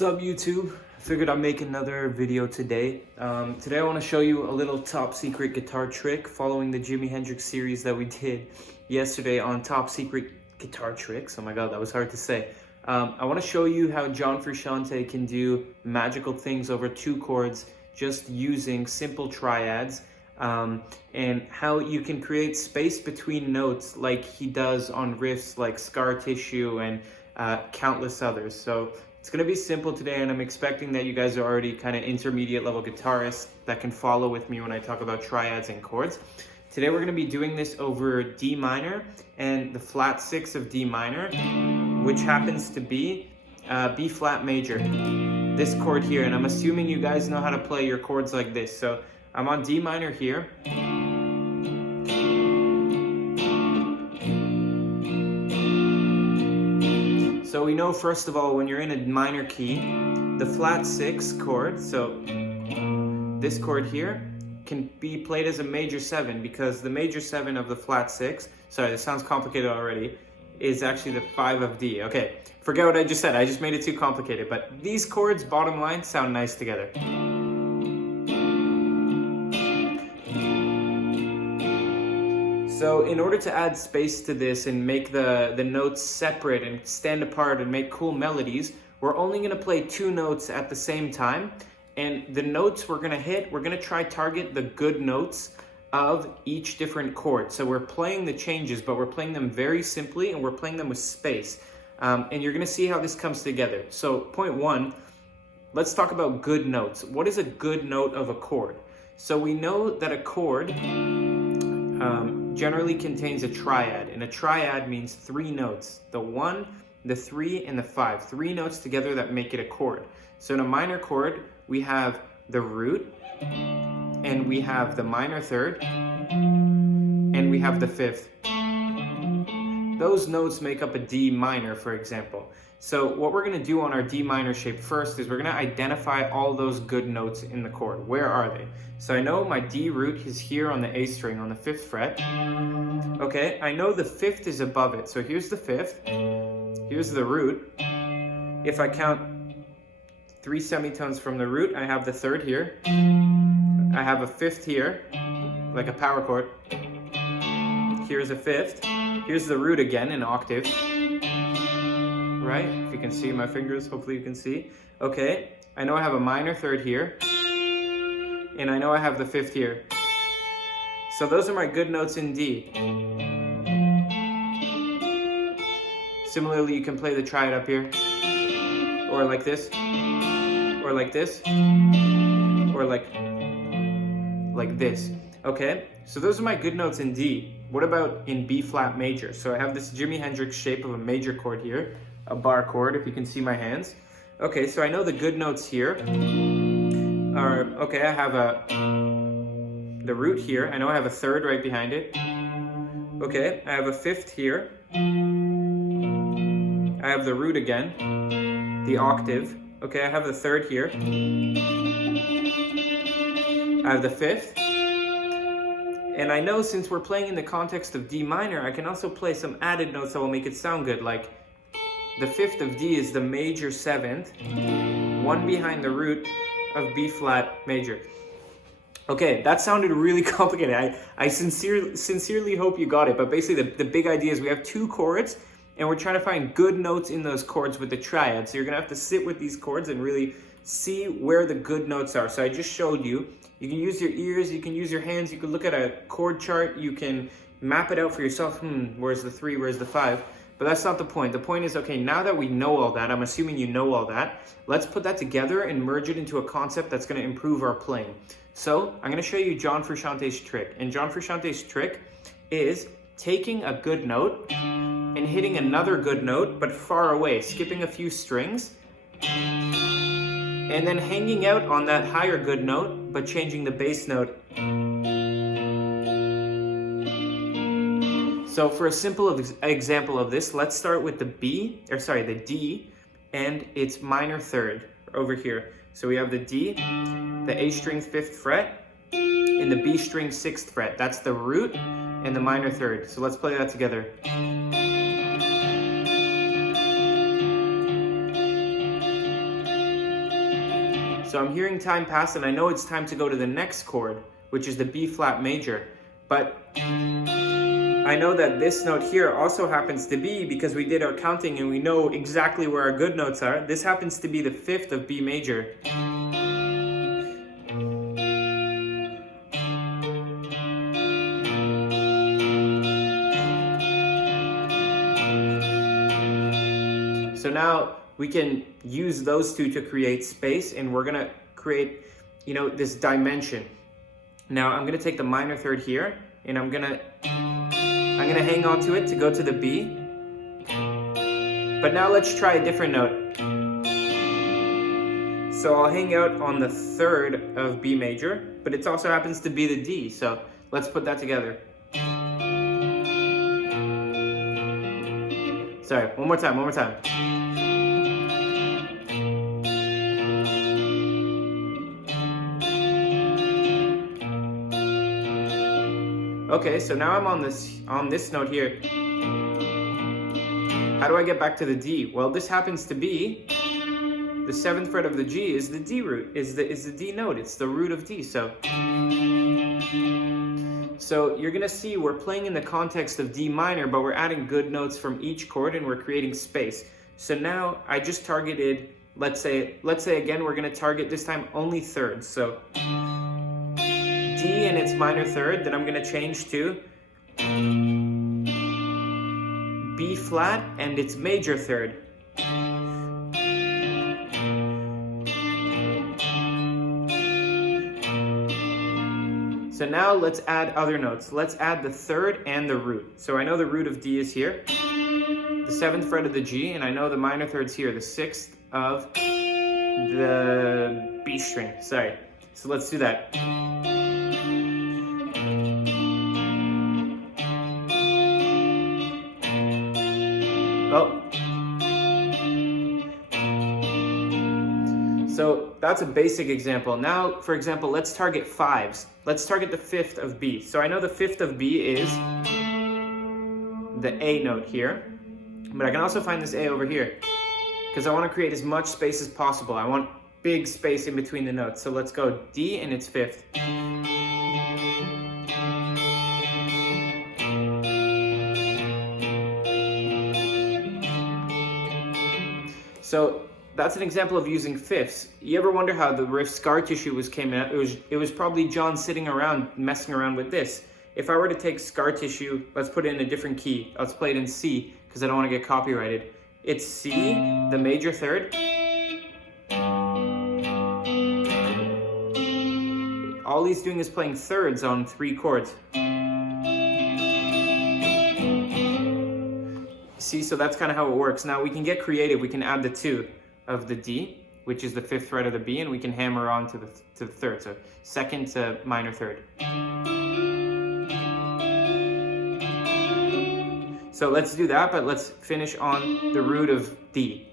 What's up, YouTube? I figured I'd make another video today. Today I want to show you a little top secret guitar trick following the Jimi Hendrix series that we did yesterday on top secret guitar tricks. Oh my god, that was hard to say. I want to show you how John Frusciante can do magical things over two chords just using simple triads, and how you can create space between notes like he does on riffs like Scar Tissue and countless others. So it's going to be simple today, and I'm expecting that you guys are already kind of intermediate level guitarists that can follow with me when I talk about triads and chords. Today we're going to be doing this over D minor and the flat 6 of D minor, which happens to be B flat major, this chord here. And I'm assuming you guys know how to play your chords like this. So I'm on D minor here. So we know, first of all, when you're in a minor key, the flat 6 chord, so this chord here, can be played as a major 7, because the major 7 of the flat 6, sorry, this sounds complicated already, is actually the 5 of D. Okay, forget what I just said, I just made it too complicated, but these chords, bottom line, sound nice together. So in order to add space to this and make the notes separate and stand apart and make cool melodies, we're only going to play 2 notes at the same time. And the notes we're going to hit, we're going to try target the good notes of each different chord. So we're playing the changes, but we're playing them very simply, and we're playing them with space. And you're going to see how this comes together. So point 1, let's talk about good notes. What is a good note of a chord? So we know that a chord generally contains a triad, and a triad means 3 notes: the 1, the 3, and the 5. 3 notes together that make it a chord. So in a minor chord, we have the root, and we have the minor third, and we have the 5th. Those notes make up a D minor, for example. So what we're going to do on our D minor shape first is we're going to identify all those good notes in the chord. Where are they? So I know my D root is here on the A string on the 5th fret. Okay, I know the 5th is above it. So here's the 5th. Here's the root. If I count 3 semitones from the root, I have the 3rd here. I have a 5th here, like a power chord. Here's a 5th. Here's the root again, an octave. Right? If you can see my fingers, hopefully you can see. Okay, I know I have a minor 3rd here. And I know I have the 5th here. So those are my good notes in D. Similarly, you can play the triad up here. Or like this. Or like this. Or like this. Okay, so those are my good notes in D. What about in B flat major? So I have this Jimi Hendrix shape of a major chord here, a bar chord, if you can see my hands. Okay, so I know the good notes here are, okay, I have the root here. I know I have a 3rd right behind it. Okay, I have a 5th here. I have the root again, the octave. Okay, I have the 3rd here. I have the 5th. And I know, since we're playing in the context of D minor, I can also play some added notes that will make it sound good, like the 5th of D is the major 7th, 1 behind the root of B flat major. Okay, that sounded really complicated. I sincerely hope you got it, but basically the big idea is we have 2 chords, and we're trying to find good notes in those chords with the triad. So you're going to have to sit with these chords and really see where the good notes are. So I just showed you. You can use your ears, you can use your hands, you can look at a chord chart, you can map it out for yourself. Where's the 3, where's the 5? But that's not the point. The point is, okay, now that we know all that, I'm assuming you know all that, let's put that together and merge it into a concept that's going to improve our playing. So I'm going to show you John Frusciante's trick. And John Frusciante's trick is taking a good note and hitting another good note, but far away, skipping a few strings, and then hanging out on that higher good note, but changing the bass note. So for a simple example of this, let's start with the D, and its minor 3rd over here. So we have the D, the A string 5th fret, and the B string 6th fret. That's the root and the minor 3rd. So let's play that together. So I'm hearing time pass and I know it's time to go to the next chord, which is the B flat major. But I know that this note here also happens to be, because we did our counting and we know exactly where our good notes are, this happens to be the 5th of B major. So now we can use those two to create space, and we're gonna create, this dimension. Now I'm gonna take the minor third here, and I'm gonna hang on to it to go to the B. But now let's try a different note. So I'll hang out on the 3rd of B major, but it also happens to be the D. So let's put that together. Sorry, one more time. Okay, so now I'm on this note here. How do I get back to the D? Well, this happens to be the 7th fret of the G is the D root, is the D note. It's the root of D. So you're gonna see we're playing in the context of D minor, but we're adding good notes from each chord and we're creating space. So now I just targeted, let's say again, we're gonna target this time only thirds. So D in its minor third, then I'm gonna change to B flat and its major third. So now let's add other notes. Let's add the 3rd and the root. So I know the root of D is here, the 7th fret of the G, and I know the minor third's here, the 6th of the B string. Sorry. So let's do that. Oh. So that's a basic example. Now, for example, let's target 5s. Let's target the 5th of B. So I know the 5th of B is the A note here, but I can also find this A over here because I want to create as much space as possible. I want big space in between the notes. So let's go D and its 5th. So that's an example of using fifths. You ever wonder how the riff Scar Tissue came out? It was probably John sitting around messing around with this. If I were to take Scar Tissue, let's put it in a different key. Let's play it in C because I don't want to get copyrighted. It's C, the major third. All he's doing is playing thirds on 3 chords. See, so that's kind of how it works. Now we can get creative. We can add the 2 of the D, which is the 5th fret of the B, and we can hammer on to the 3rd. So 2nd to minor 3rd. So let's do that, but let's finish on the root of D.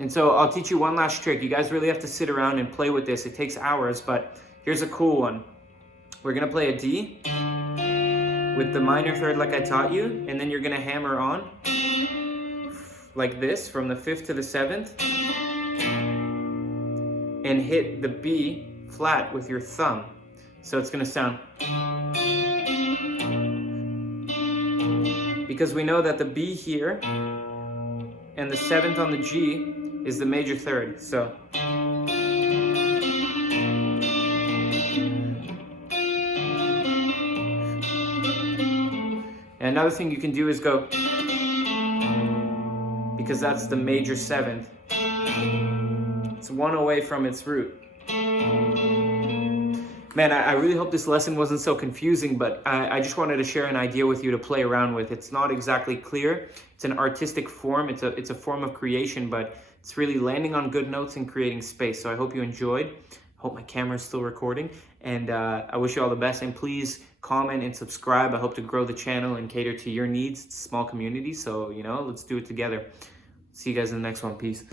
And so I'll teach you one last trick. You guys really have to sit around and play with this. It takes hours, but here's a cool one. We're gonna play a D with the minor third like I taught you, and then you're gonna hammer on like this from the 5th to the 7th and hit the B flat with your thumb. So it's gonna sound, because we know that the B here and the 7th on the G is the major third. So and another thing you can do is go, because that's the major 7th. It's 1 away from its root. Man, I really hope this lesson wasn't so confusing, but I just wanted to share an idea with you to play around with. It's not exactly clear. It's an artistic form. It's a form of creation, but it's really landing on good notes and creating space. So I hope you enjoyed. Hope my camera's still recording. And I wish you all the best. And please comment and subscribe. I hope to grow the channel and cater to your needs. It's a small community, so, let's do it together. See you guys in the next one. Peace.